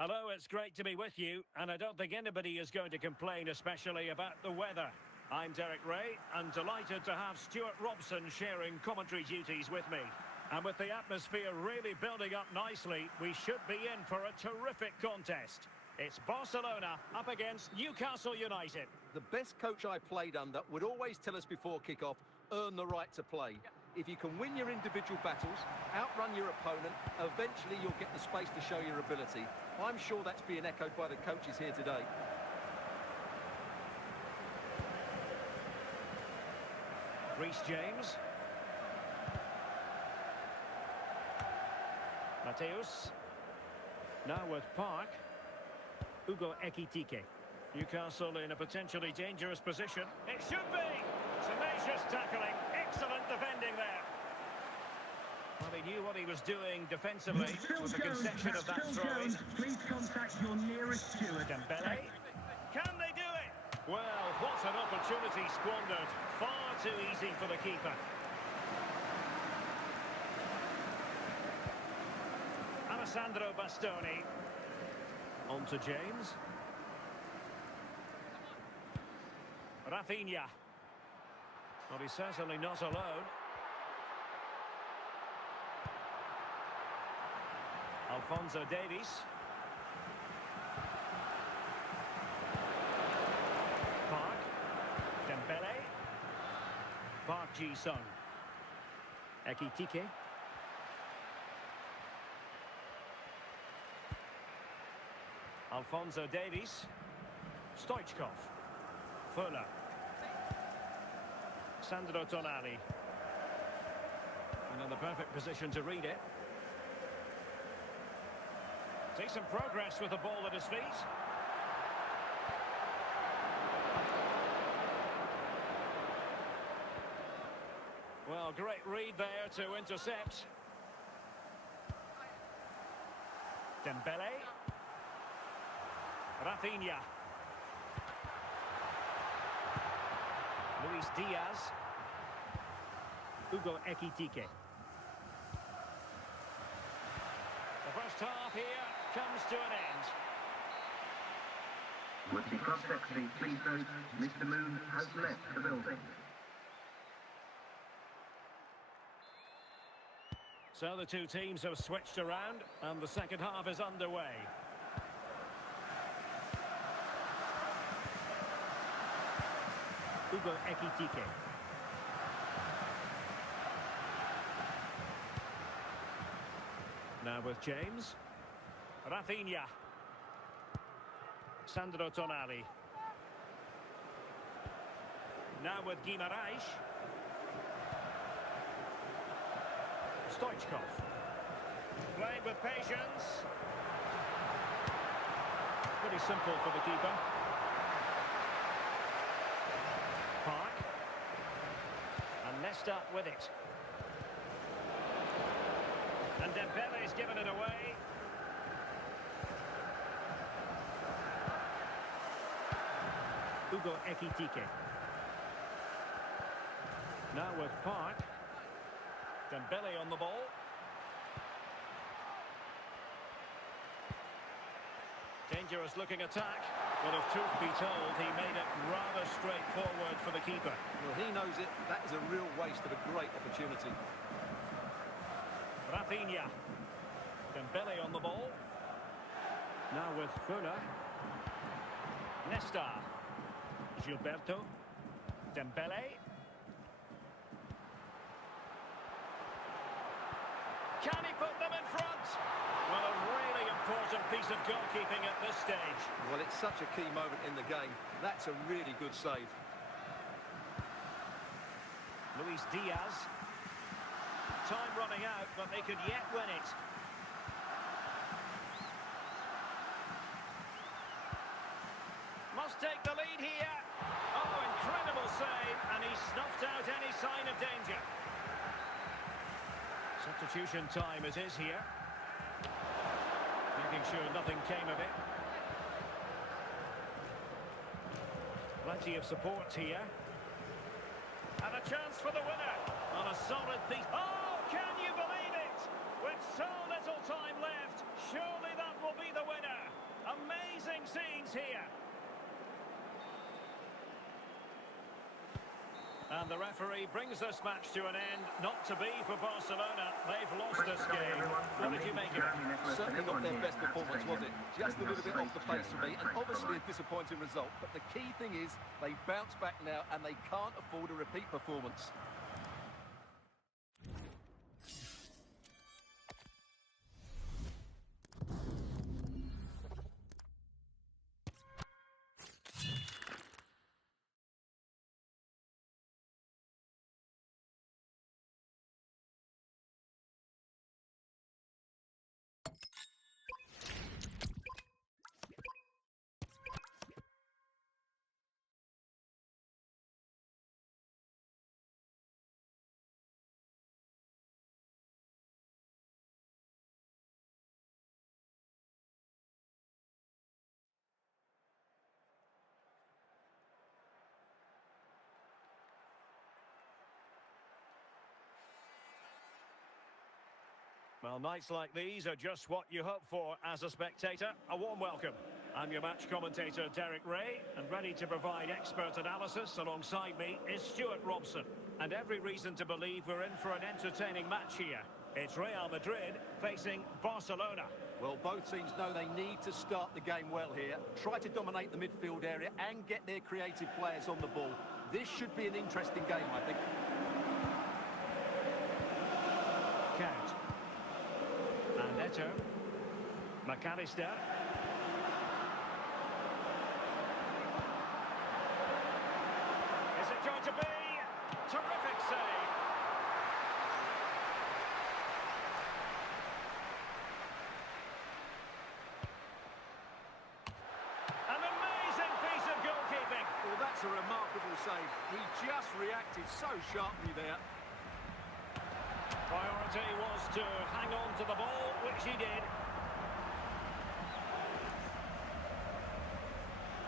Hello, it's great to be with you, and I don't think anybody is going to complain, especially about the weather. I'm Derek Ray, and delighted to have Stuart Robson sharing commentary duties with me. And with the atmosphere really building up nicely, we should be in for a terrific contest. It's Barcelona up against Newcastle United. The best coach I played under would always tell us before kick-off, earn the right to play. If you can win your individual battles, outrun your opponent, eventually you'll get the space to show your ability. I'm sure that's being echoed by the coaches here today. Reece James. Mateus. Now with Park. Ugo Ekitike. Newcastle in a potentially dangerous position. It should be! Tenacious tackling. Excellent defending there. Well, he knew what he was doing defensively with the concession of that throw-in. Please contact your nearest steward. Dembele. Can they do it? Well, what an opportunity squandered. Far too easy for the keeper. Alessandro Bastoni. On to James. Rafinha. Well, he's certainly not alone. Alphonso Davies. Park. Dembele. Park Ji-sung. Ekitike. Alphonso Davies. Stoichkov. Fuller. Sandro Tonali. And in the perfect position to read it. Decent progress with the ball at his feet. Well, great read there to intercept. Dembele. Rafinha. Luis Diaz. Ugo Ekitike. The first half here comes to an end. Would the cross-secretary please note Mr. Moon has left the building. So the two teams have switched around and the second half is underway. Ugo Ekitike. Now with James. Rafinha. Sandro Tonali. Now with Guimarães. Stoichkov. Playing with patience. Pretty simple for the keeper. Park. And Nesta with it. And Dembele's given it away. Ugo Ekitike. Now with Park. Dembele on the ball. Dangerous looking attack. But if truth be told, he made it rather straightforward for the keeper. Well, he knows it. That is a real waste of a great opportunity. Rafinha. Dembele on the ball. Now with Fuller. Nesta. Gilberto. Dembele. Can he put them in front? Well, a really important piece of goalkeeping at this stage. Well, it's such a key moment in the game. That's a really good save. Luis Diaz. Time running out, but they could yet win it. Must take the lead here. Oh, incredible save, and he snuffed out any sign of danger. Substitution time it is here. Making sure nothing came of it. Plenty of support here. And a chance for the winner. On a solid piece. Oh, can you believe it? With so little time left, surely that will be the winner. Amazing scenes here. And the referee brings this match to an end. Not to be for Barcelona. They've lost this game. What did you make of it? Certainly not their best performance, was it? Just a little bit off the pace for me, and obviously a disappointing result. But the key thing is they bounce back now, and they can't afford a repeat performance. Well, nights like these are just what you hope for as a spectator. A warm welcome. I'm your match commentator, Derek Ray, and ready to provide expert analysis alongside me is Stuart Robson. And every reason to believe we're in for an entertaining match here. It's Real Madrid facing Barcelona. Well, both teams know they need to start the game well here. Try to dominate the midfield area and get their creative players on the ball. This should be an interesting game, I think. Count. And Neto. McAllister. Is it going to be? Terrific save. An amazing piece of goalkeeping. Well, that's a remarkable save. He just reacted so sharply there. Priority was to hang on to the ball, which he did.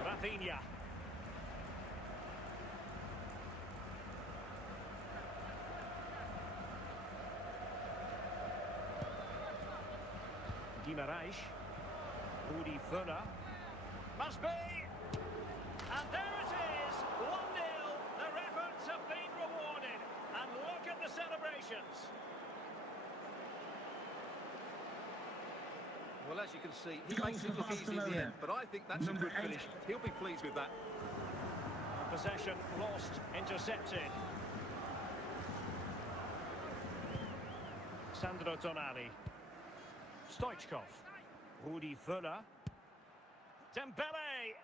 Rafinha. Guimarães. Rudi Völler. Must be! And there it is! 1-0. Their efforts have been rewarded. And look at the celebrations. Well, as you can see, he makes it look easy in the end, but I think that's a good finish. He'll be pleased with that. Possession lost, intercepted. Sandro Tonali. Stoichkov. Rudi Völler. Dembele.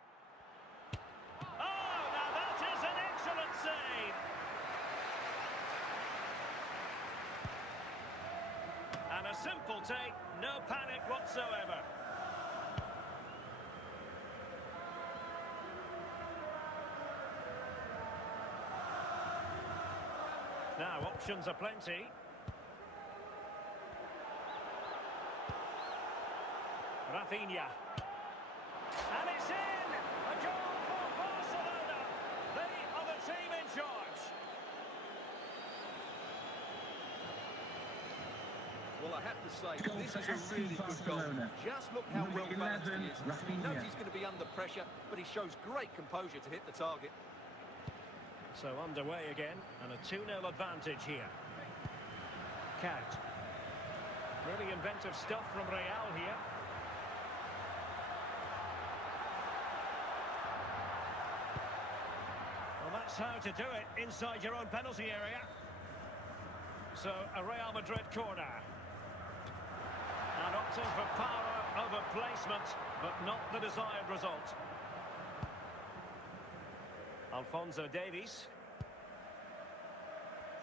Oh, now that is an excellent save. And a simple take, no panic whatsoever. Now, options are plenty. Rafinha. And it's in! A goal for Barcelona! They are the team in charge. Well, I have to say, this is a really good goal. Just look how well balanced he is. He knows he's going to be under pressure, but he shows great composure to hit the target. So underway again, and a 2-0 advantage here. Count. Really inventive stuff from Real here. Well, that's how to do it inside your own penalty area. So, a Real Madrid corner. And opting for power over placement, but not the desired result. Alphonso Davies.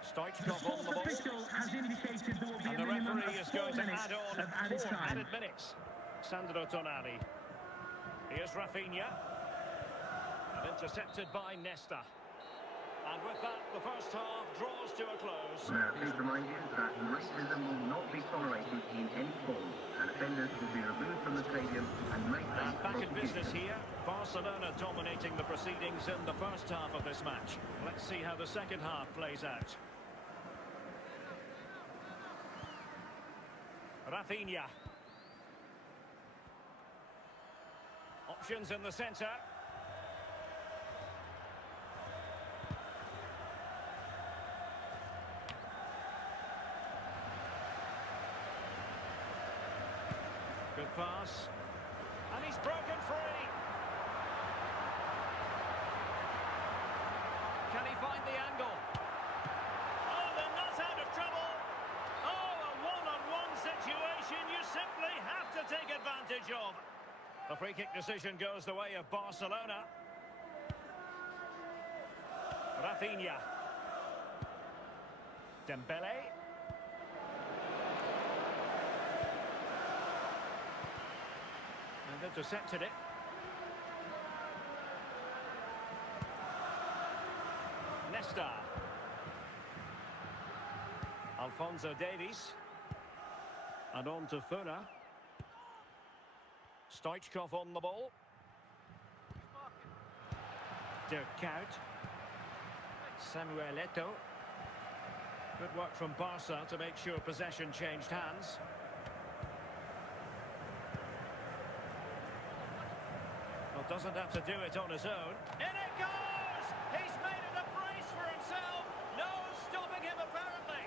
Stoichkov on the ball. And the referee is going to add on 4 added minutes. Sandro Tonali. Here's Rafinha. And intercepted by Nesta. And with that, the first half draws to a close. Now, please remind you that racism will not be tolerated in any form, and offenders will be removed from the stadium and made And back in business here, Barcelona dominating the proceedings in the first half of this match. Let's see how the second half plays out. Rafinha. options in the centre. Good pass. And he's broken free. Can he find the angle? Oh, they're not out of trouble. Oh, a one-on-one situation you simply have to take advantage of. The free kick decision goes the way of Barcelona. Rafinha. Dembele. And intercepted it. Nesta. Alphonso Davies. And on to Funa. Stoichkov on the ball. Dirk Kuyt. Samuel Eto'o. Good work from Barca to make sure possession changed hands. Well, doesn't have to do it on his own. In it goes! He's made it a brace for himself. No stopping him, apparently.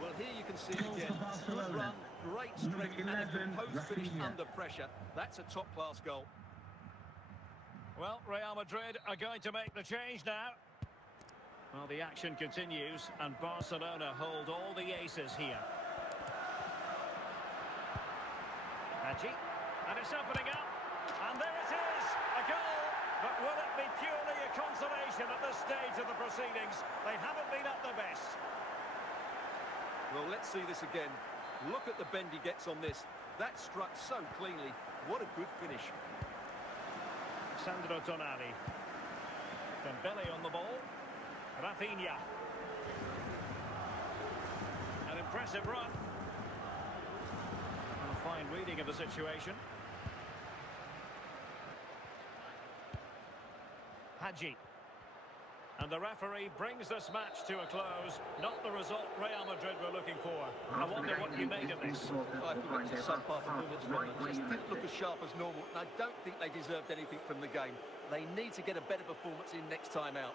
Well, here you can see it again. Good run, great strength, and a composed finish under pressure. That's a top-class goal. Well, Real Madrid are going to make the change now. Well, the action continues, and Barcelona hold all the aces here. Hadji, and it's opening up, and there it is, a goal. But will it be purely a consolation at this stage of the proceedings? They haven't been at their best. Well, let's see this again. Look at the bend he gets on this. That struck so cleanly. What a good finish. Sandro Tonali. Dembele on the ball. Rafinha. An impressive run. And a fine reading of the situation. Hadji. And the referee brings this match to a close. Not the result Real Madrid were looking for. I wonder what you made of this. I thought it was a subpar performance from them. Just didn't look as sharp as normal, and I don't think they deserved anything from the game. They need to get a better performance in next time out.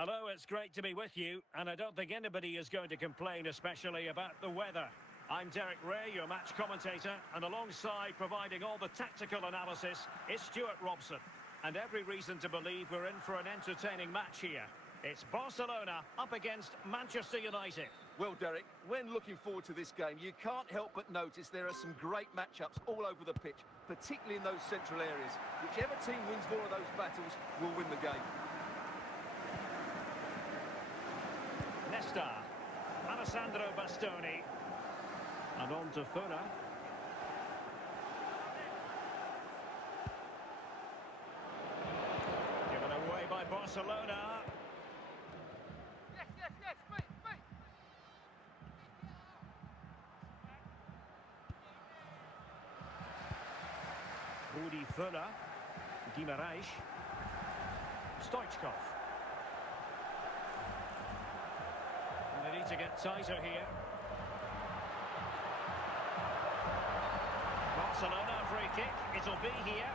Hello, it's great to be with you, and I don't think anybody is going to complain, especially about the weather. I'm Derek Ray, your match commentator, and alongside providing all the tactical analysis is Stuart Robson. And every reason to believe we're in for an entertaining match here. It's Barcelona up against Manchester United. Well, Derek, when looking forward to this game, you can't help but notice there are some great matchups all over the pitch, particularly in those central areas. Whichever team wins more of those battles will win the game. Nesta, Alessandro Bastoni, and on to Funa. Given away by Barcelona. Rudi Funa, Guimaraes, Stoichkov. They need to get tighter here. Barcelona free kick. It'll be here.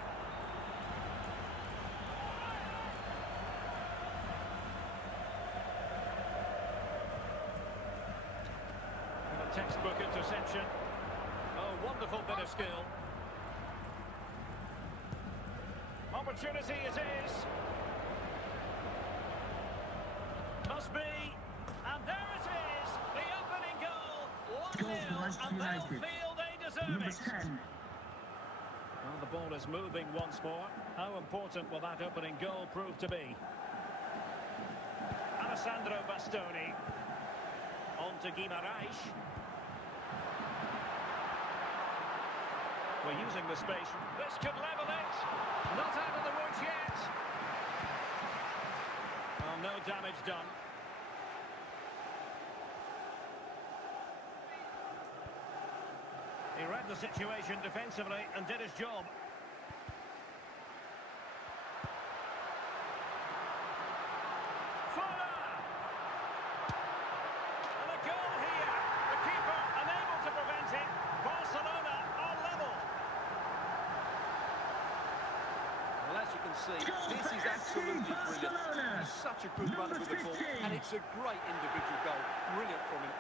And a textbook interception. Oh, wonderful bit of skill. Opportunity it is. Must be. And there it is, the opening goal, 1-0, and they'll feel they deserve Number it. 10, Well, the ball is moving once more. How important will that opening goal prove to be? Alessandro Bastoni. On to Guimaraes. We're using the space. This could level it. Not out of the woods yet. Well, no damage done. He read the situation defensively and did his job. Fuller! And a goal here. The keeper unable to prevent it. Barcelona are level. Well, as you can see, this is absolutely brilliant. He's such a good runner with the ball, and it's a great individual goal. Brilliant from him.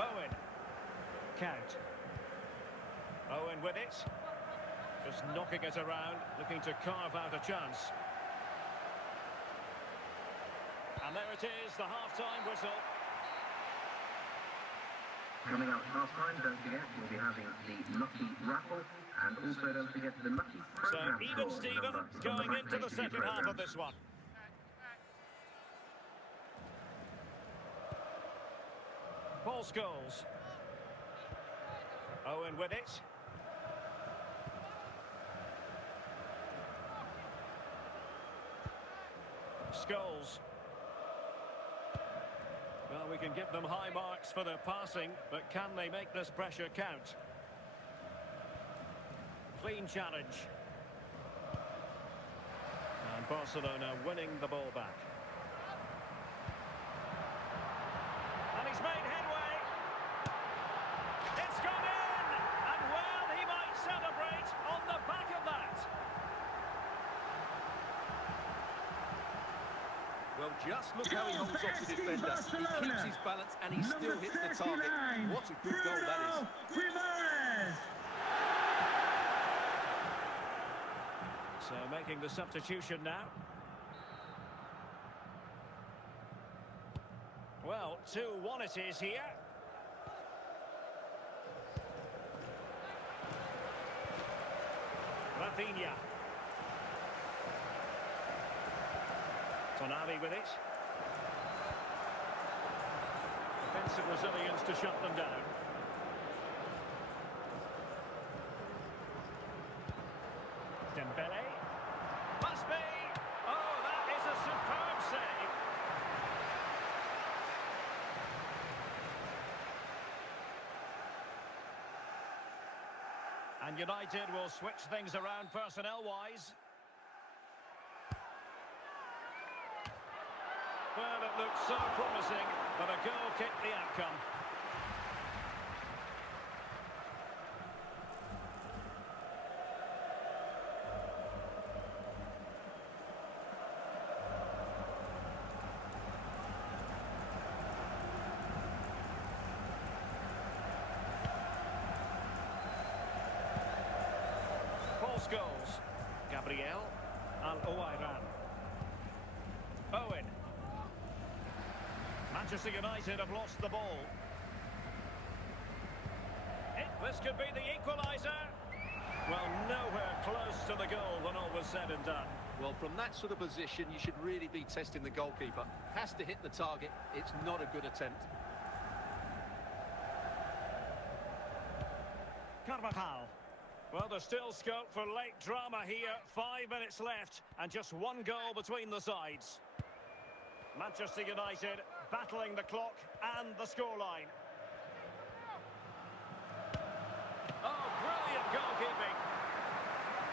Owen. Count. Owen with it. Just knocking it around, looking to carve out a chance. And there it is, the half-time whistle. Coming up half-time, don't forget, we'll be having the Lucky Raffle, and also don't forget the Lucky So Program even score Steven number on going back into page the of your second half programme. of this one. Paul Scholes. Owen with it. Scholes. Well, we can give them high marks for their passing, but can they make this pressure count? Clean challenge. And Barcelona winning the ball back. And he's made headway. It's gone in! And well, he might celebrate on the back of that. Well, just look how he holds off the defender. He keeps his balance and he still hits the target. What a good goal that is. So making the substitution now. Well, 2-1 it is here. Rafinha. Tonali with it. Defensive resilience to shut them down. Dembele. Must be! Oh, that is a superb save. And United will switch things around personnel-wise. Well, it looked so promising, but a goal kicked the outcome. Paul Scholes. Gabriel Al-Owairan. Owen. Manchester United have lost the ball. This could be the equaliser. Well, nowhere close to the goal when all was said and done. Well, from that sort of position, you should really be testing the goalkeeper. Has to hit the target. It's not a good attempt. Carvajal. Well, there's still scope for late drama here. 5 minutes left and just one goal between the sides. Manchester United battling the clock and the scoreline. Oh, brilliant goalkeeping.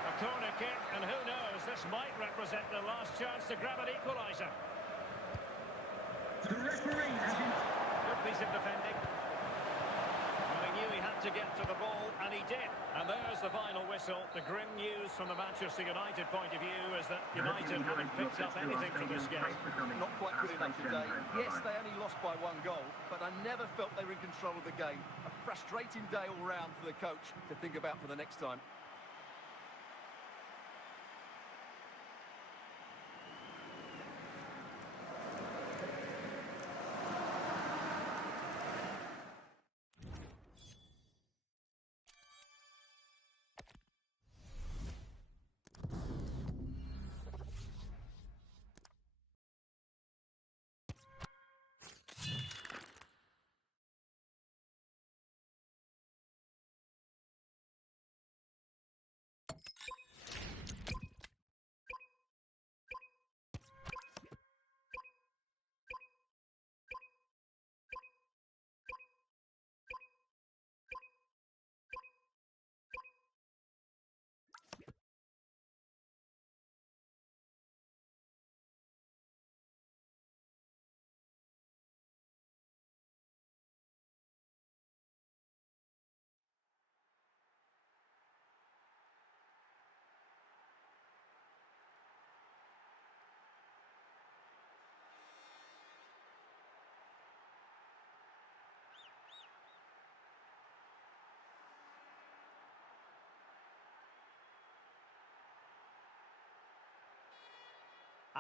A corner kick, and who knows, this might represent the last chance to grab an equaliser. The referee has been... Good piece of defending. Well, he knew he had to get to the ball, and he did. And there's the final whistle. The grim news from the Manchester United point of view is that United haven't picked up anything from this game. Not quite good enough today. Yes, they only lost by 1 goal, but I never felt they were in control of the game. A frustrating day all round for the coach to think about for the next time.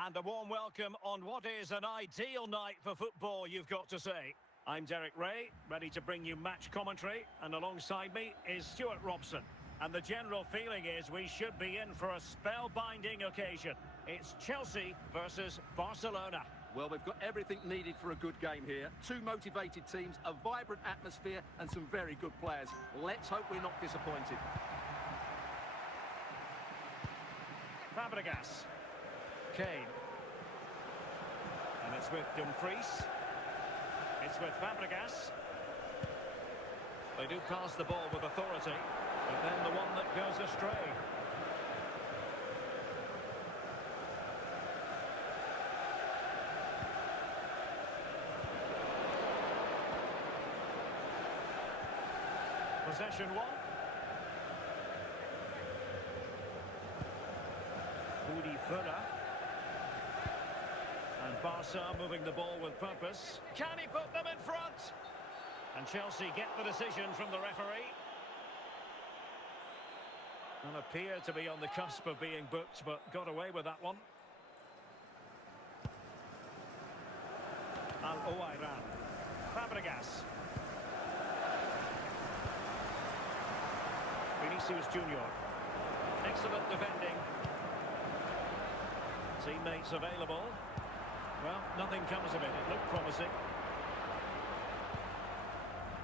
And a warm welcome on what is an ideal night for football, you've got to say. I'm Derek Ray, ready to bring you match commentary, and alongside me is Stuart Robson. And the general feeling is we should be in for a spellbinding occasion. It's Chelsea versus Barcelona. Well, we've got everything needed for a good game here. Two motivated teams, a vibrant atmosphere, and some very good players. Let's hope we're not disappointed. Fabregas. Kane. And it's with Dumfries. It's with Fabregas. They do pass the ball with authority, but then the one that goes astray. Possession one. Rudi Völler. And Barca moving the ball with purpose. Can he put them in front? And Chelsea get the decision from the referee. And appear to be on the cusp of being booked, but got away with that one. Al-Owairan. Fabregas. Vinicius Junior. Excellent defending. Teammates available. Well, nothing comes of it. It looked promising.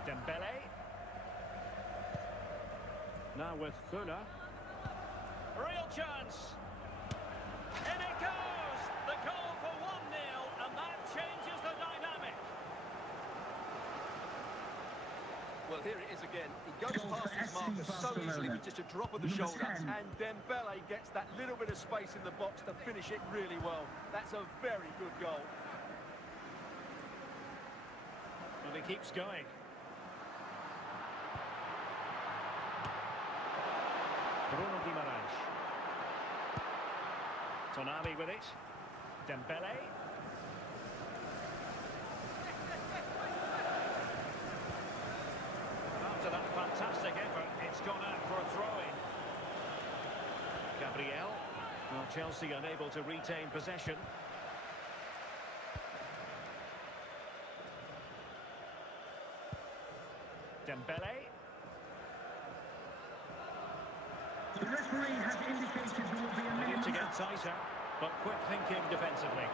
Dembele. Now with Völler. Real chance. In it goes. The goal for 1-0, and that changes the dynamic. Well, here it is again. He goes past his marker so easily with just a drop of the shoulder. And Dembele gets that little bit of space in the box to finish it really well. That's a very good goal. Well, he keeps going. Bruno Guimaraes. Tonali with it. Dembele. After that fantastic effort, it's gone out for a throw-in. Gabriel. Well, Chelsea unable to retain possession. Dembele. The referee has indicated there will be a They need to minimum. get tighter, but quick thinking defensively.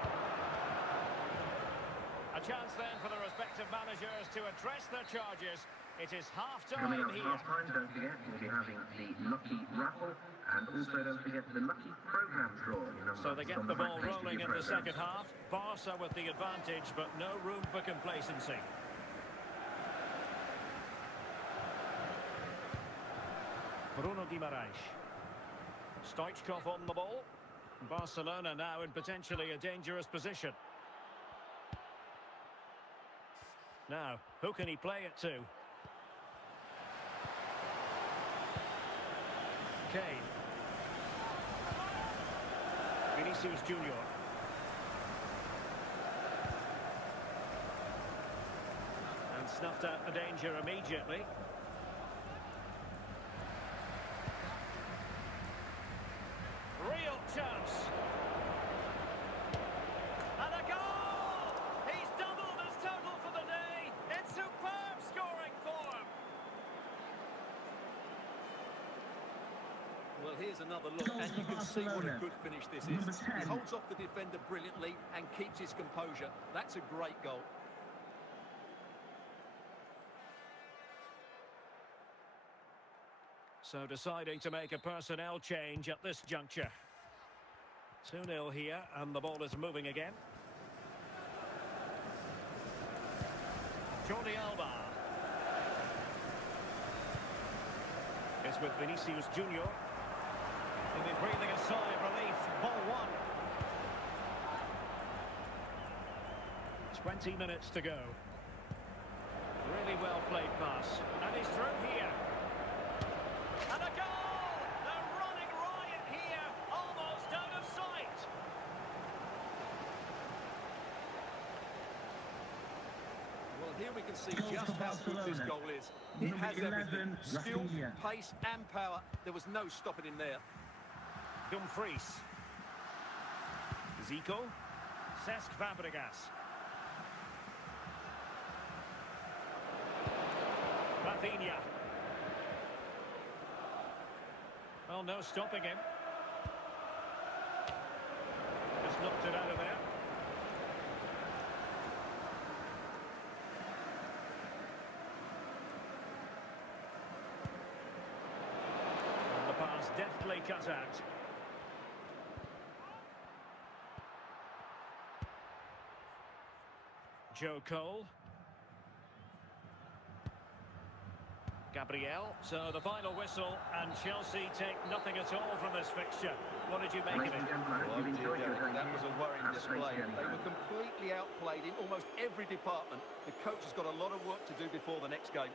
A chance then for the respective managers to address their charges. It is Coming half-time up here. half-time, don't forget, we'll be having the Lucky Raffle, and also don't forget the Lucky Programme draw. So they get the ball rolling in the second half. Barca with the advantage, but no room for complacency. Bruno Guimaraes. Stoichkov on the ball. Barcelona now in potentially a dangerous position. Now, who can he play it to? Kane. Vinicius Junior. And snuffed out the danger immediately. Real chance. And a goal! He's doubled his total for the day. It's superb scoring form. Well, here's another look, and you can see what a good finish this is. He holds off the defender brilliantly and keeps his composure. That's a great goal. So deciding to make a personnel change at this juncture. 2-0 here, and the ball is moving again. Jordi Alba. It's with Vinicius Junior. He'll be breathing a sigh of relief. Ball one. 20 minutes to go. Really well played pass. And he's through here. And a goal! They're running riot here, almost out of sight. Well, here we can see just how good this goal is. It has everything. Skill, pace and power. There was no stopping him there. Dumfries. Zico. Cesc Fabregas. Rafinha. Well, no stopping him. Just knocked it out of there. And the pass deftly cut out. Joe Cole. Gabriel. So the final whistle, and Chelsea take nothing at all from this fixture. What did you make of it? Oh dear, Derek, that was a worrying display. They were completely outplayed in almost every department. The coach has got a lot of work to do before the next game.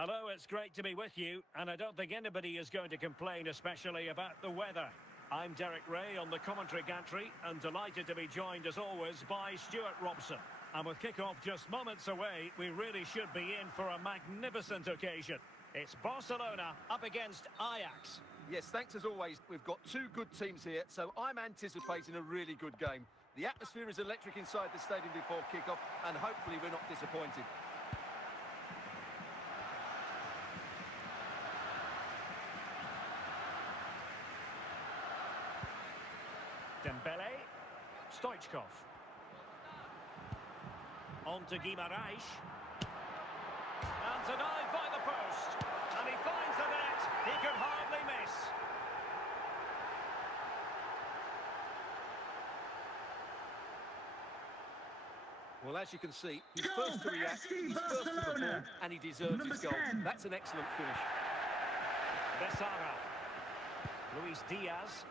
Hello, it's great to be with you, and I don't think anybody is going to complain, especially about the weather. I'm Derek Ray on the commentary gantry, and delighted to be joined, as always, by Stuart Robson. And with kick-off just moments away, we really should be in for a magnificent occasion. It's Barcelona up against Ajax. Yes, thanks as always. We've got two good teams here, so I'm anticipating a really good game. The atmosphere is electric inside the stadium before kick-off, and hopefully we're not disappointed. Dembele, Stoichkov. On to Guimaraes. And denied by the post. And he finds the net. He could hardly miss. Well, as you can see, he's first to react, he's first to the ball, and he deserves his goal. That's an excellent finish. Bessara. Luis Diaz.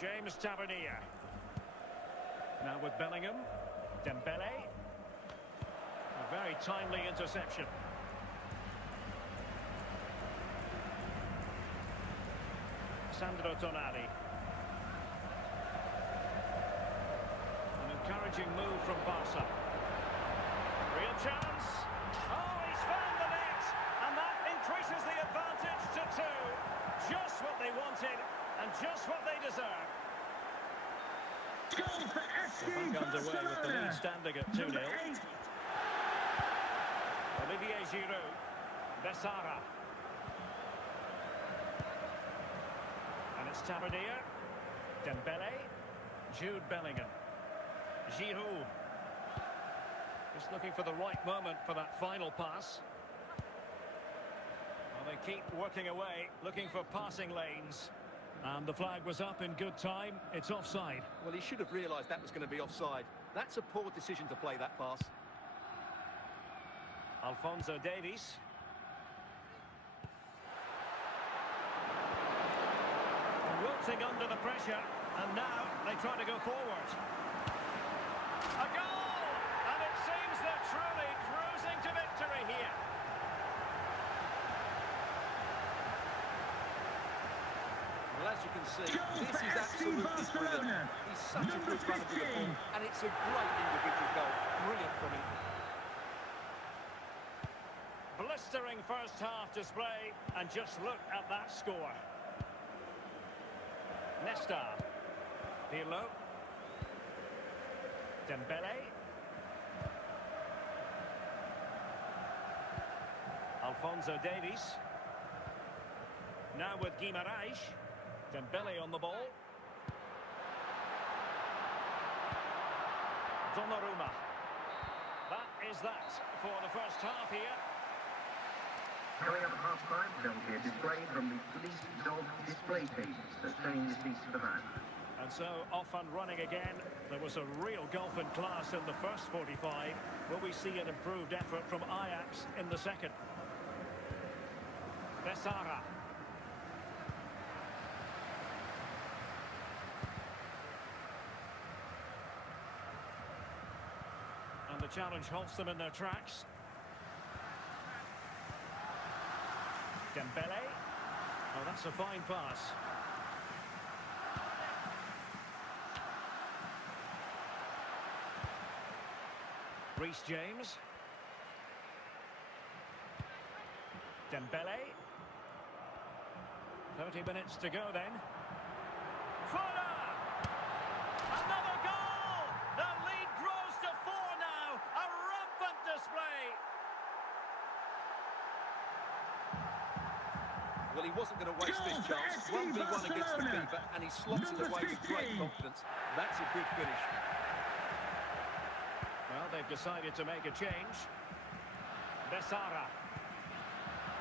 James Tavernier. Now with Bellingham. Dembele. A very timely interception. Sandro Tonali. An encouraging move from Barca. Real chance. Oh, he's found the net. And that increases the advantage to 2. Just what they wanted and just what they deserve. Goal for FC Back underway with the lead Barcelona. standing at 2-0. Olivier Giroud. Bessara. And it's Tavernier. Dembele. Jude Bellingham. Giroud. Just looking for the right moment for that final pass. Well, they keep working away, looking for passing lanes. And the flag was up in good time. It's offside. Well, he should have realised that was going to be offside. That's a poor decision to play that pass. Alphonso Davies. Wilting under the pressure, and now they try to go forward. A goal! And it seems they're truly cruising to victory here. Well, as you can see, this is absolutely brilliant. He's such a good runner with the ball, and it's a great individual goal. Brilliant from him. Blistering first half display, and just look at that score. Nesta. Pirlo. Dembele. Alphonso Davies. Now with Guimaraes. Dembele on the ball. Donnarumma. That is that for the first half here. Coming up at half-time, there will be a display from the Police Dog display team that's saying the seats to the van. And so, off and running again. There was a real gulf in class in the first 45. Will we see an improved effort from Ajax in the second? Bessara. And the challenge halts them in their tracks. Dembele. Oh, that's a fine pass. Reece James. Dembele. 30 minutes to go then. Fuller! Another goal! The lead grows to 4 now. A rampant display. Well, he wasn't going to waste this chance. 1v1 against the keeper, and he slots it away with great confidence. That's a good finish. Well, they've decided to make a change. Bessara.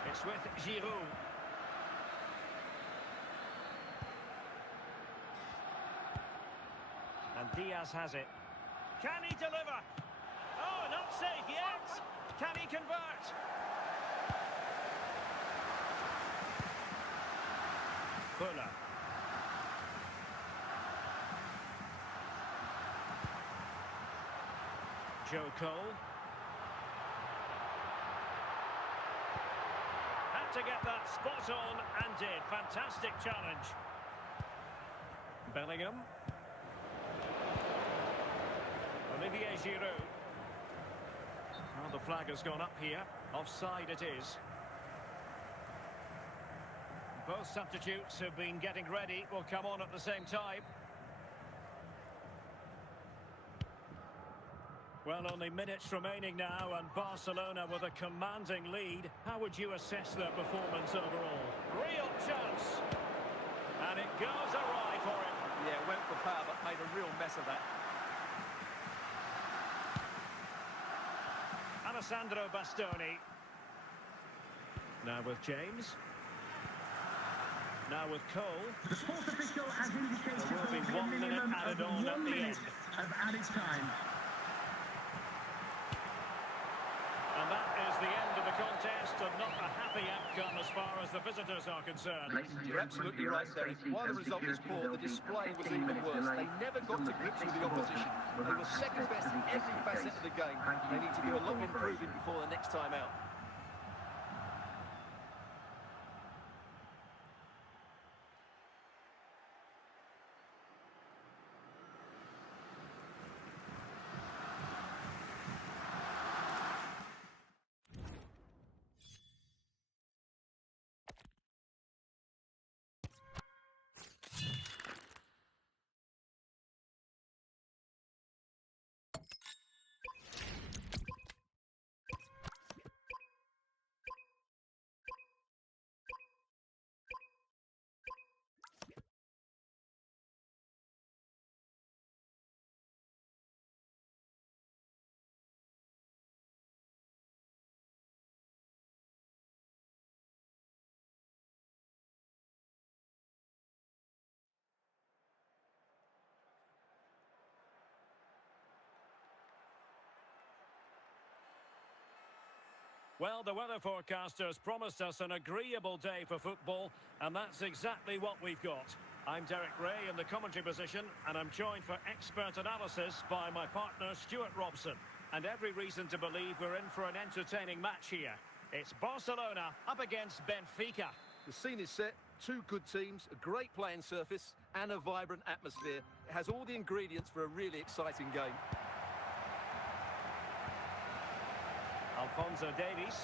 It's with Giroud. And Diaz has it. Can he deliver? Oh, not safe yet. Can he convert? Fuller. Joe Cole. Had to get that spot on and did. Fantastic challenge. Bellingham. Olivier Giroud. Well, the flag has gone up here. Offside it is. Both substitutes have been getting ready. Will come on at the same time. Well, only minutes remaining now, and Barcelona with a commanding lead. How would you assess their performance overall? Real chance. And it goes awry for him. Yeah, went for power, but made a real mess of that. Alessandro Bastoni. Now with James. Now with Cole. The sports official has indicated There will be there 1 minute minimum added of on at 1 the minute end. of added time. And that is the end of the contest, and not a happy outcome as far as the visitors are concerned. You're absolutely right, Derek. While the result was poor, the display was even worse. They never got to grips with the opposition. They were second best in every facet of the game. They need to do a lot of improving before the next time out. Well, the weather forecasters promised us an agreeable day for football, and that's exactly what we've got. I'm Derek Ray in the commentary position, and I'm joined for expert analysis by my partner Stuart Robson. And every reason to believe we're in for an entertaining match here. It's Barcelona up against Benfica. The scene is set, two good teams, a great playing surface and a vibrant atmosphere. It has all the ingredients for a really exciting game. Alphonso Davies.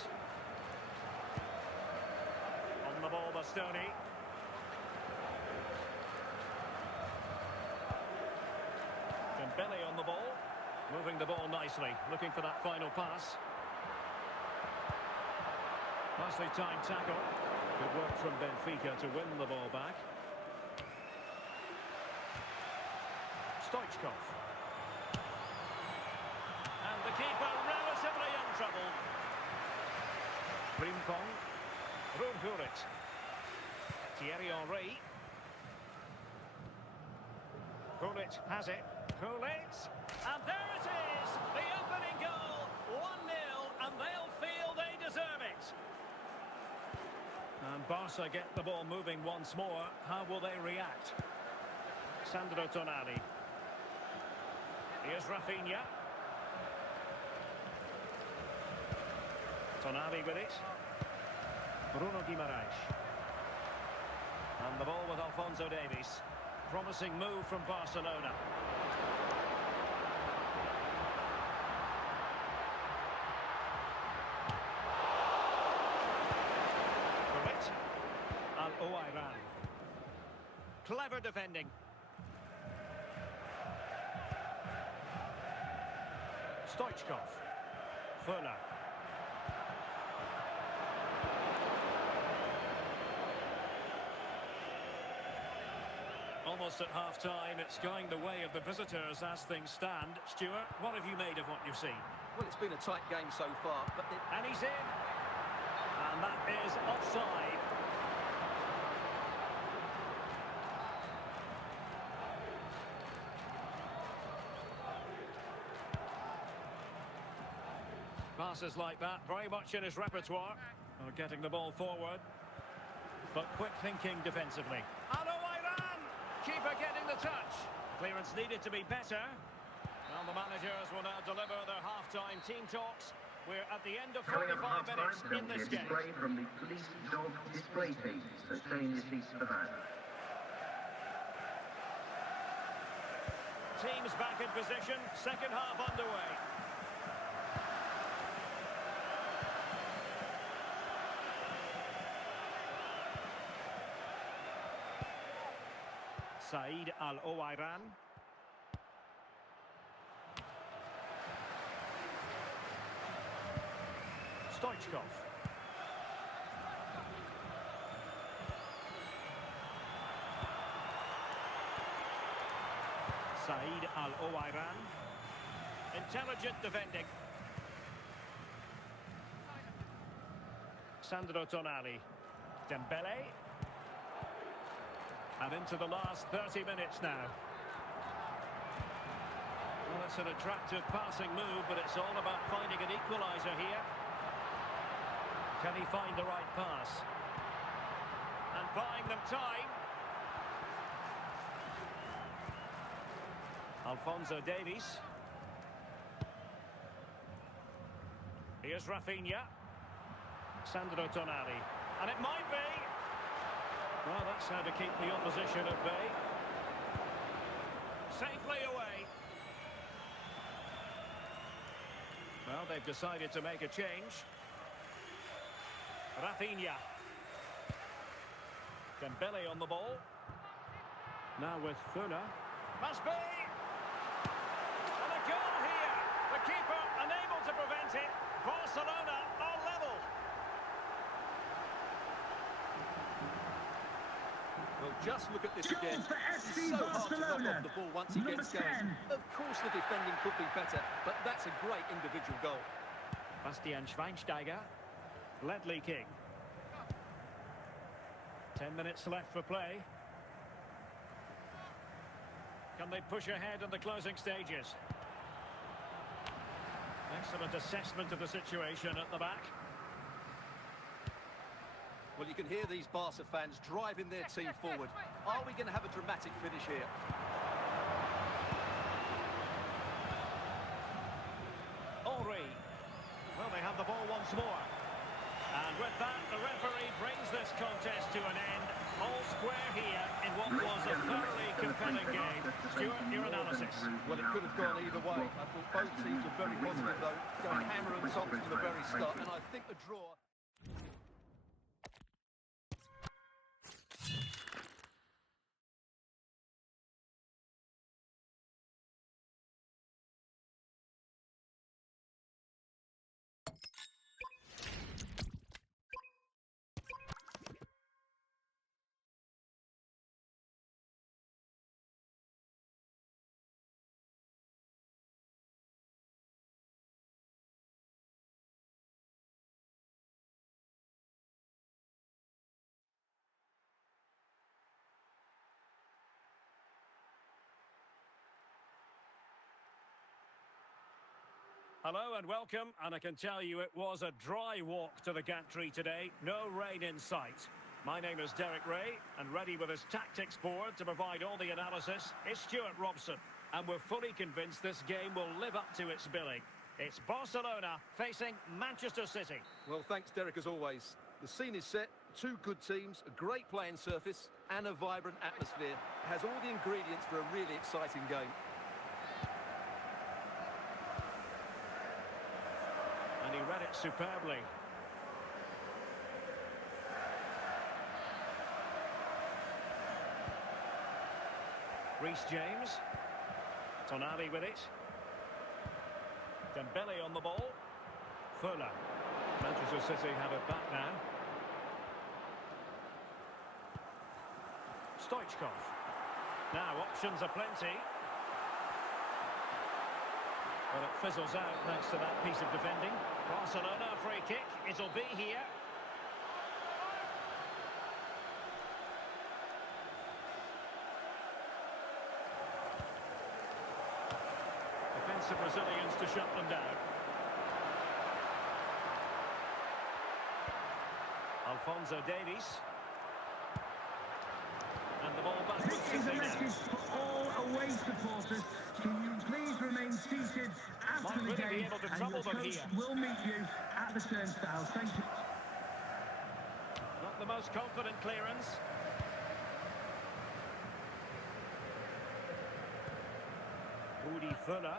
On the ball, Bastoni. Dembele on the ball. Moving the ball nicely, looking for that final pass. Nicely timed tackle. Good work from Benfica to win the ball back. Stoichkov. And the keeper relatively Frimpong. Ruud Gullit. Thierry Henry. Gullit has it. Gullit. And there it is! The opening goal! 1-0, and they'll feel they deserve it. And Barca get the ball moving once more. How will they react? Sandro Tonali. Here's Rafinha. Tonali with it. Bruno Guimaraes. And the ball with Alphonso Davies. Promising move from Barcelona. Gullit. Al-Owairan. Clever defending. Stoichkov. Fuller. Almost at half-time, it's going the way of the visitors as things stand. Stuart, what have you made of what you've seen? Well, it's been a tight game so far, but... And he's in. And that is offside. Passes like that, very much in his repertoire. Getting the ball forward. But quick thinking defensively. Al-Owairan! Keeper getting the touch. Clearance needed to be better. Well, the managers will now deliver their half-time team talks. We're at the end of Coming up 45 half-time, minutes there in will be this a game. display from the police dog display cages that stain the seats of the van. Teams back in position, second half underway. Said Al-Owairan. Stoichkov. Said Al-Owairan. Intelligent defending. Sandro Tonali. Dembele. And into the last 30 minutes now. Well, it's an attractive passing move, but it's all about finding an equaliser here. Can he find the right pass? And buying them time. Alphonso Davies. Here's Rafinha. Sandro Tonali. And it might be. Well, that's how to keep the opposition at bay. Safely away. Well, they've decided to make a change. Rafinha. Dembele on the ball. Now with Fuller. Must be! And a goal here! The keeper unable to prevent it. Barcelona are level. Well, just look at this Goal again. for It's FC so hard to knock Barcelona. off the ball once he Number gets going. 10. Of course the defending could be better, but that's a great individual goal. Bastian Schweinsteiger. Ledley King. 10 minutes left for play. Can they push ahead in the closing stages? Excellent assessment of the situation at the back. Well, you can hear these Barca fans driving their team forward. Are we going to have a dramatic finish here? Henry. Well, they have the ball once more. And with that, the referee brings this contest to an end. All square here in what was a thoroughly compelling game. Stuart, your analysis. Well, it could have gone either way. I thought both teams were very positive, though, going hammer and tongs from the very start. And I think the draw... Hello and welcome, and I can tell you it was a dry walk to the gantry today. No rain in sight. My name is Derek Ray, and ready with his tactics board to provide all the analysis is Stuart Robson. And we're fully convinced this game will live up to its billing. It's Barcelona facing Manchester City. Well, thanks, Derek, as always. The scene is set, two good teams, a great playing surface, and a vibrant atmosphere. It has all the ingredients for a really exciting game. And he read it superbly. Reece James. Tonali with it. Dembele on the ball. Fuller. Manchester City have it back now. Stoichkov. Now options are plenty. But it fizzles out thanks to that piece of defending. Barcelona free kick. It'll be here. Defensive Brazilians to shut them down. Alphonso Davies. And the ball back with This is a City now. message for all away supporters. Can you please remain seated after Might the really be game, able to and trouble your them coach here. will meet you at the turnstile. Thank you. Not the most confident clearance. Rudi Fuller.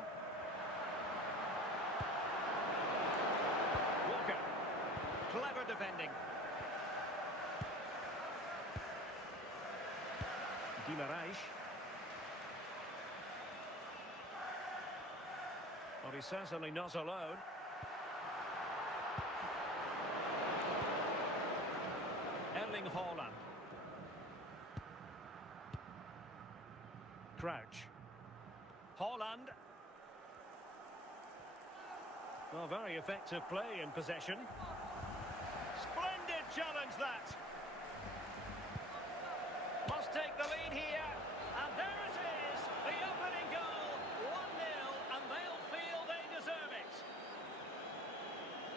Walker. Clever defending. Guimaraes. Well, he's certainly not alone. Erling Haaland. Crouch. Haaland. Well, very effective play in possession. Splendid challenge that. Must take the lead here. And there it is. The opening goal. 1-0. And they'll feel they deserve it.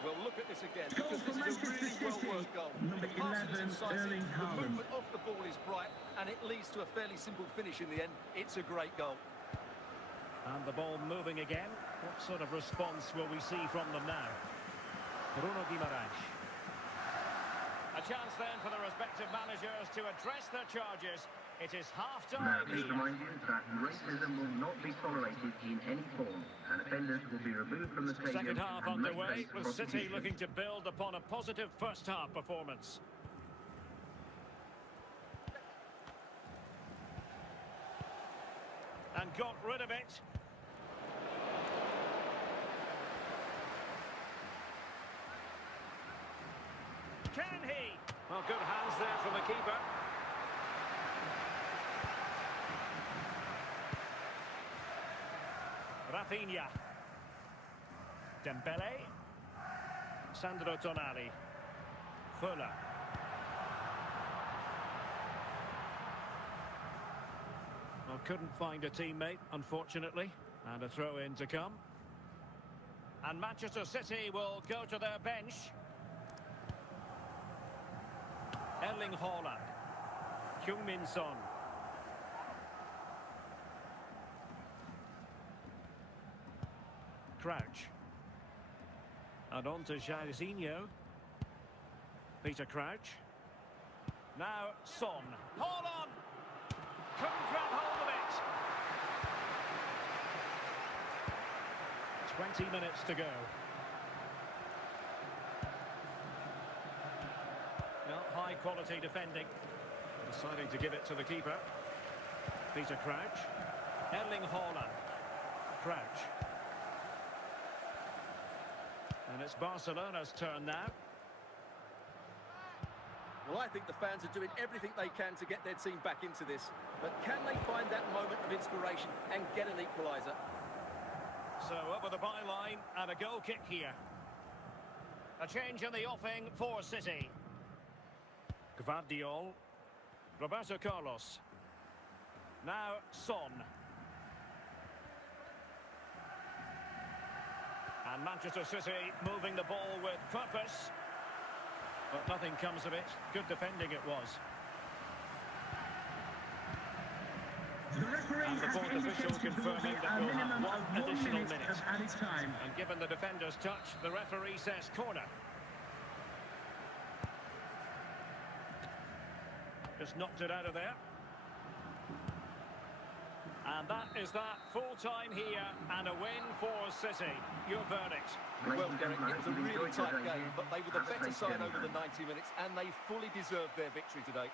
Well, look at this again, Goal because for this is a really Manchester City. well-worked goal. Number The passing is 11, incisive, Erling the Haaland. movement off the ball is bright, and it leads to a fairly simple finish in the end. It's a great goal. And the ball moving again. What sort of response will we see from them now? Bruno Guimaraes. A chance then for the respective managers to address their charges. It is Now, half-time please here. remind you that racism will not be tolerated in any form, and offenders will be removed from the stadium. Second half and may underway, face with City prosecution. looking to build upon a positive first-half performance. And got rid of it. Can he? Well, good hands there from the keeper. Rafinha. Dembele. Sandro Tonali. Fuller. Well, couldn't find a teammate, unfortunately. And a throw-in to come. And Manchester City will go to their bench. Erling Haaland. Heung-min Son. Crouch. And on to Jairzinho. Peter Crouch. Now Son. Hold on! Couldn't grab hold of it. 20 minutes to go. Well, high quality defending. Deciding to give it to the keeper. Peter Crouch. Erling Haaland. Crouch. And it's Barcelona's turn now. Well, I think the fans are doing everything they can to get their team back into this. But can they find that moment of inspiration and get an equaliser? So over the byline and a goal kick here. A change in the offing for City. Gvardiol. Roberto Carlos. Now Son. And Manchester City moving the ball with purpose. But nothing comes of it. Good defending it was. The referee And the has fourth official indicated there will be confirming that a we'll have minimum one of 1 additional minute minute. of added time. And given the defender's touch, the referee says corner. Just knocked it out of there. And that is that. Full time here and a win for City. Your verdict? Well, Derek, it was a really tight game, but they were the better side over the 90 minutes, and they fully deserved their victory today.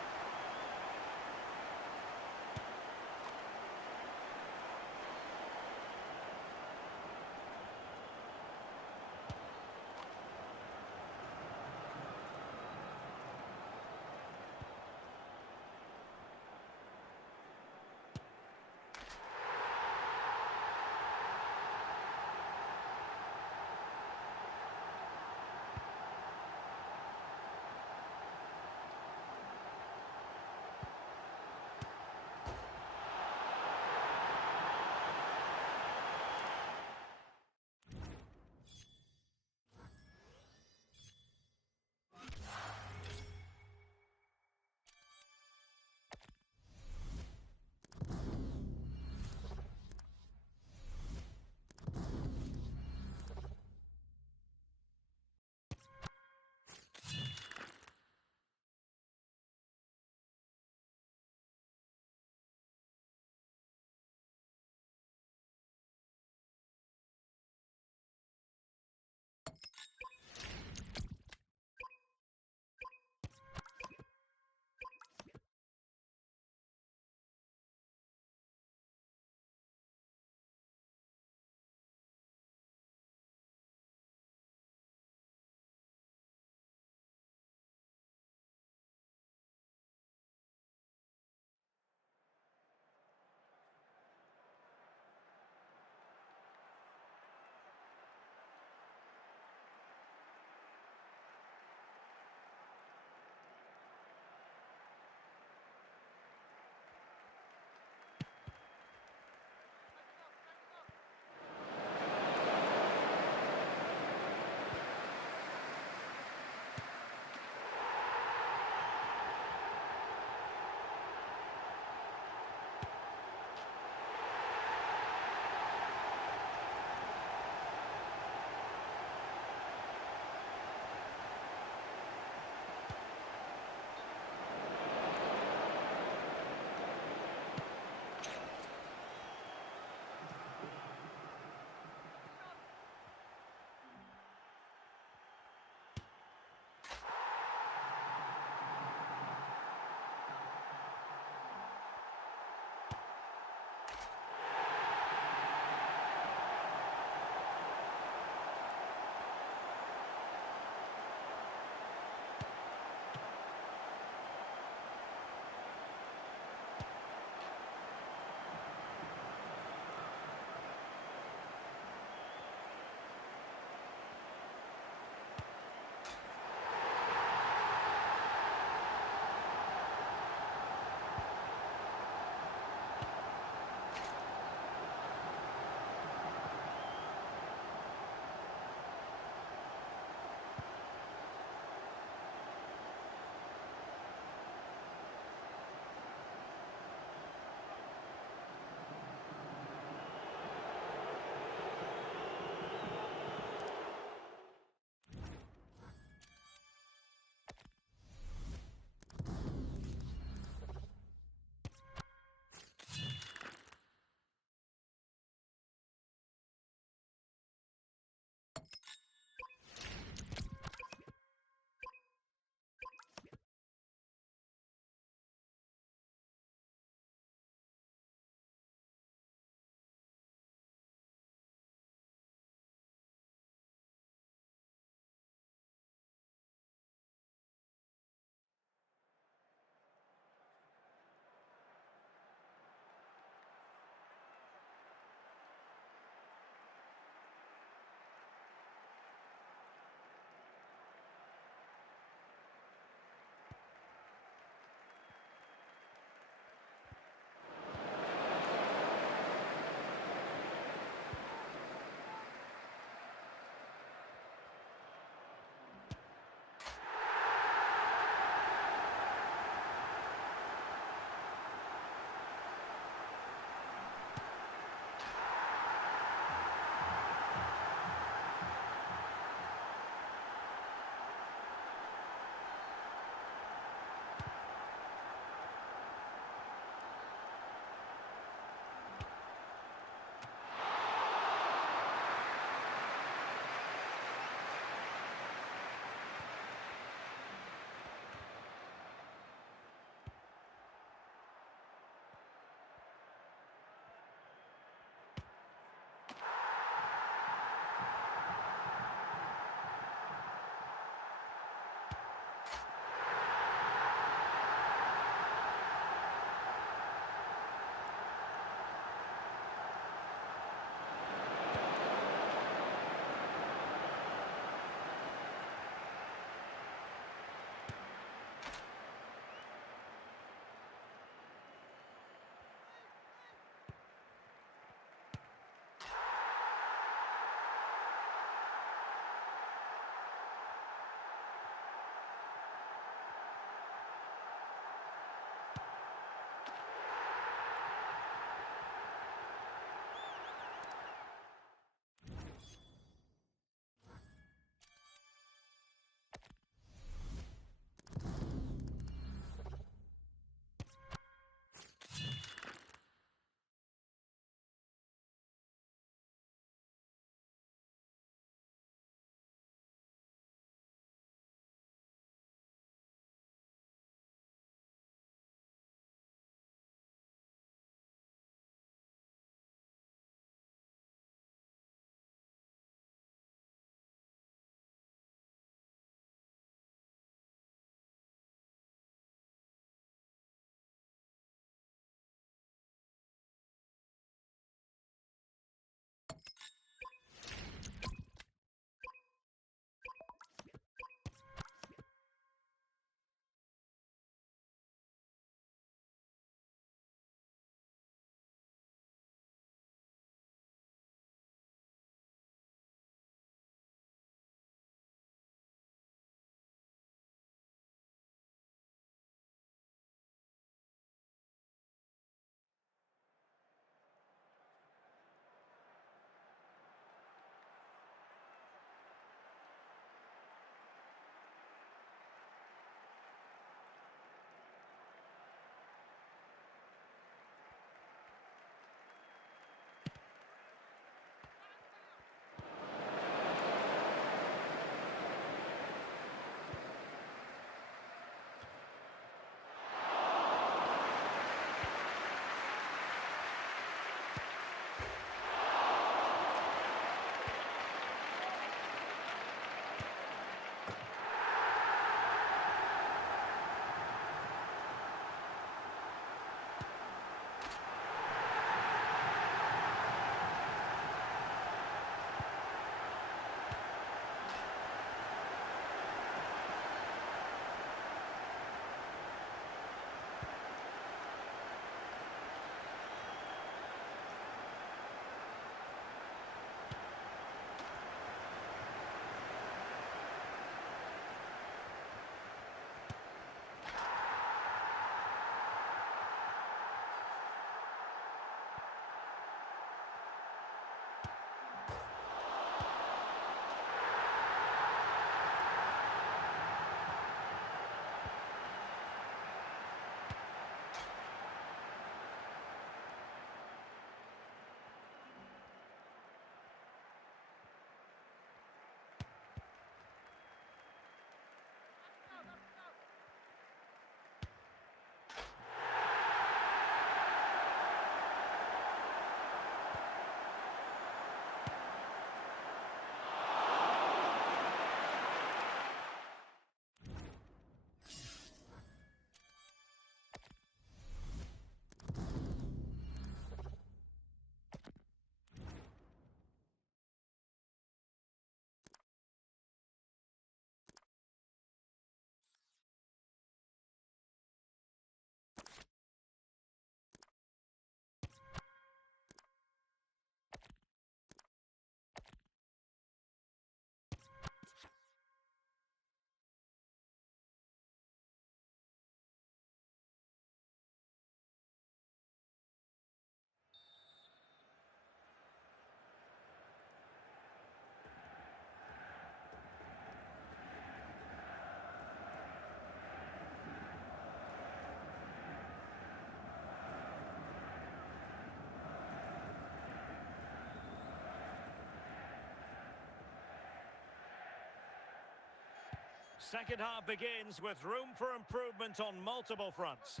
second half begins with room for improvement on multiple fronts.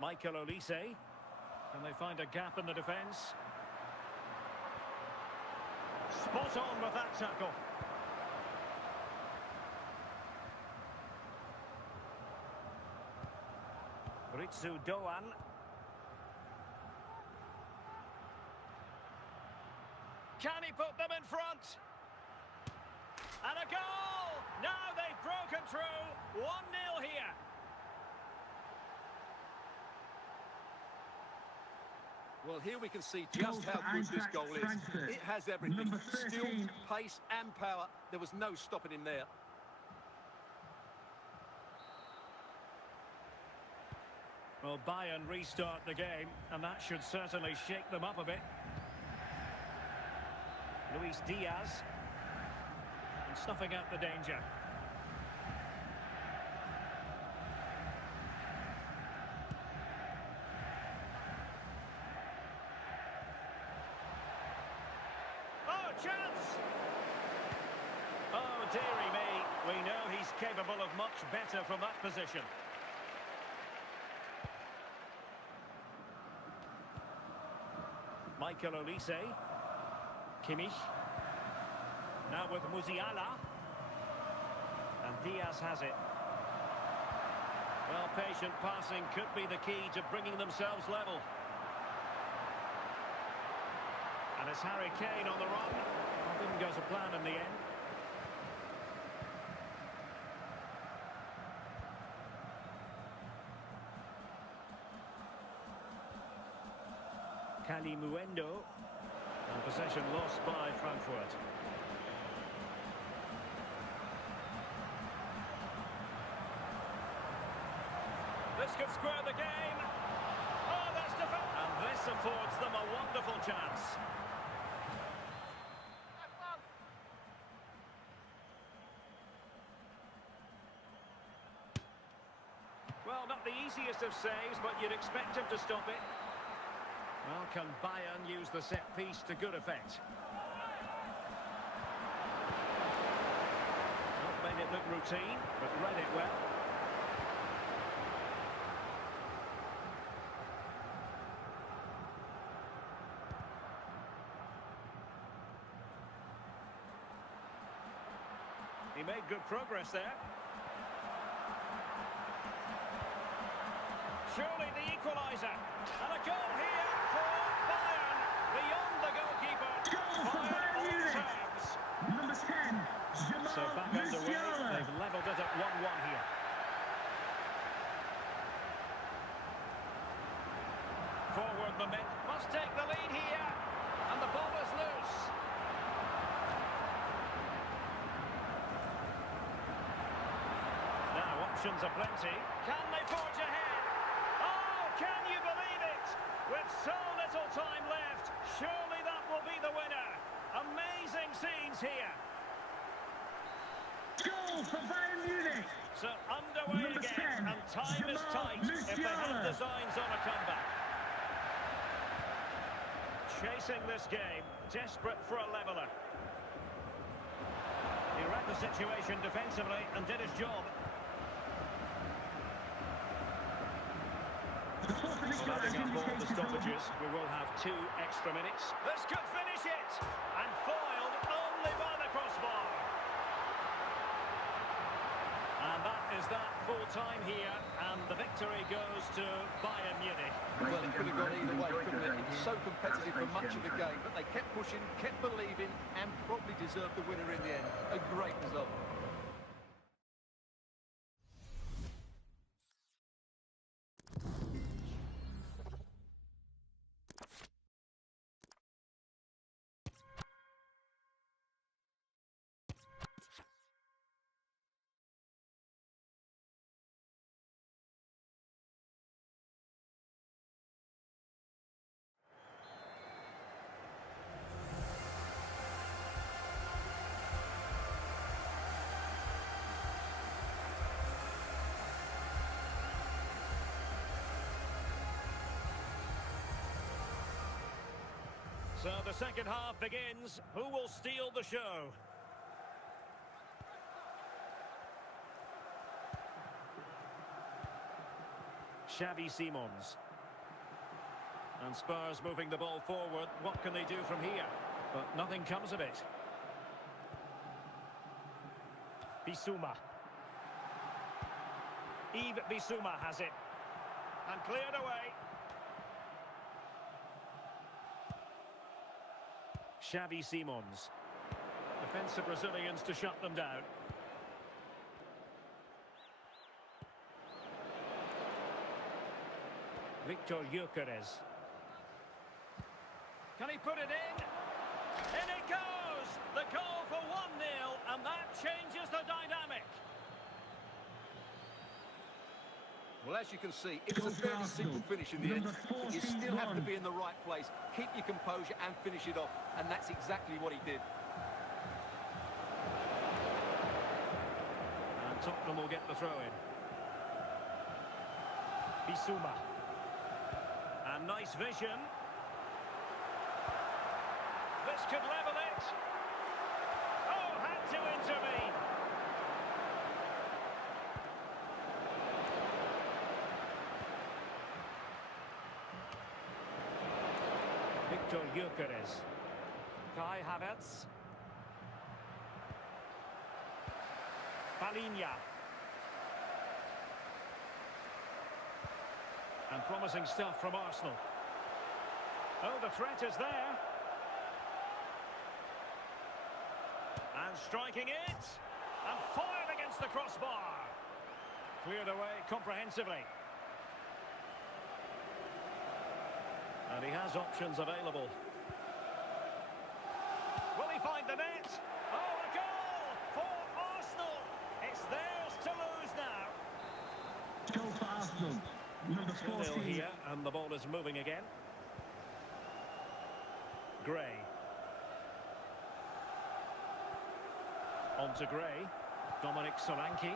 Michael Olise. Can they find a gap in the defence? Spot on with that tackle. Ritsu Doan. Can he put them in front? And a goal! Now they've broken through. 1-0 here. Well, here we can see just how good this goal is. It has everything. Skill, pace and power. There was no stopping him there. Well, Bayern restart the game, and that should certainly shake them up a bit. Luis Diaz. And snuffing out the danger. Oh, chance! Oh, dearie me. We know he's capable of much better from that position. Michael Olise. Kimmich. Now with Musiala. And Diaz has it. Well, patient passing could be the key to bringing themselves level. And it's Harry Kane on the run. Didn't go to plan in the end. Kalimuendo. And possession lost by Frankfurt. This could square the game. Oh, that's defense. And this affords them a wonderful chance. Well, not the easiest of saves, but you'd expect him to stop it. Well, can Bayern use the set piece to good effect? Not made it look routine, but read it well. He made good progress there. Surely the equaliser. And a goal here for Bayern. Beyond the goalkeeper. Goal for Bayern Munich. Number 10, Jamal So back underway. Musiala. They've levelled it at 1-1 here. Forward momentum. Must take the lead here. And the ball is loose. Now options are plenty. Can they forge ahead? Oh, can you believe it? With so little time left, surely that will be the winner. Amazing scenes here. Goal for Bayern Munich. So underway Number again, 10, and time is Jamal tight if they have Musiala. designs on a comeback. Chasing this game, desperate for a leveller. He read the situation defensively and did his job. Well, adding up all the stoppages, we will have 2 extra minutes. This could finish it! And foiled only by the crossbar. And that is that full time here, and the victory goes to Bayern Munich. Well, it could have gone either way, couldn't it? It was so competitive for much of the game, but they kept pushing, kept believing, and probably deserved the winner in the end. A great result. So the second half begins. Who will steal the show? Xavi Simons. And Spurs moving the ball forward. What can they do from here? But nothing comes of it. Bissouma. Yves Bissouma has it. And cleared away. Xavi Simons. Defensive Brazilians to shut them down. Victor Gyökeres. Can he put it in? In it goes! The goal for 1-0, and that changes the dynamic. Well, as you can see, it's a fairly simple finish in the end. You still have to be in the right place, keep your composure and finish it off, and that's exactly what he did. And Tottenham will get the throw-in. Bissouma. And nice vision. This could level it. Oh, had to intervene. Victor Gyökeres. Kai Havertz. Palhinha. And promising stuff from Arsenal. Oh, the threat is there. And striking it. And fired against the crossbar. Cleared away comprehensively. And he has options available. Will he find the net? Oh, a goal for Arsenal. It's theirs to lose now. Goal for Arsenal. Number 2-0 14. here, and the ball is moving again. Gray. On to Gray. Dominic Solanke.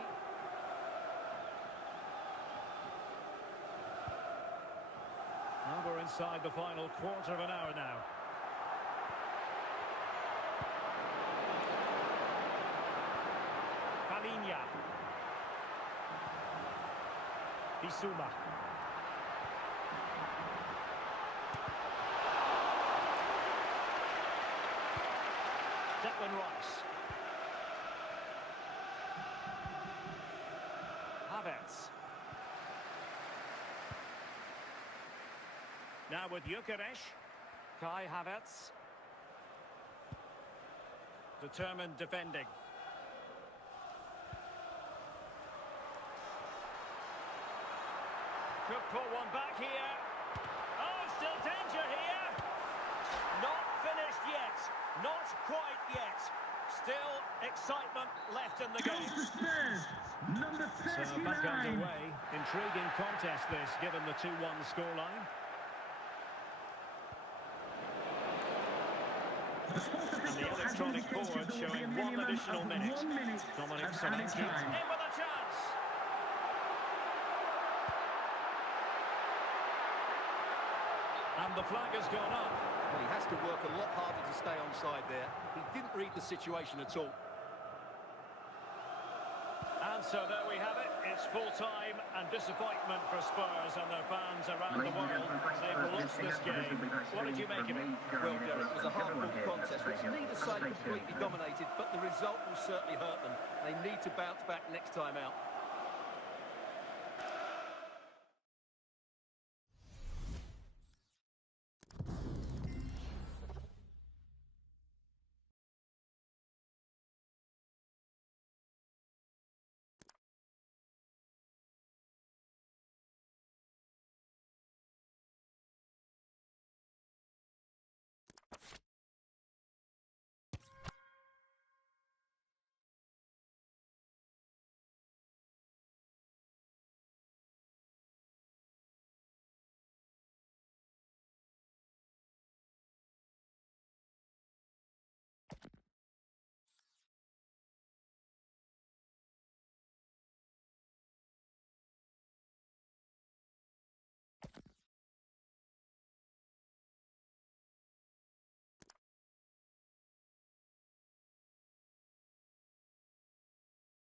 Now we're inside the final quarter of an hour now. Palhinha. Bissouma. Declan Rice. Havertz. Now with Gyökeres. Kai Havertz. Determined defending. Could pull one back here. Oh, still danger here. Not finished yet. Not quite yet. Still excitement left in the Goal game. for Spurs. Number So back 39. underway. Intriguing contest this, given the 2-1 scoreline. And the electronic board showing one additional minute. Dominic Solanke in with a chance. And the flag has gone up. Well, he has to work a lot harder to stay onside there. He didn't read the situation at all. And so there we have it. It's full-time and disappointment for Spurs and their fans around the world. They've lost this game. What did you make of it? Well, Derek, it was a hard-fought contest, which neither side completely dominated, but the result will certainly hurt them. They need to bounce back next time out.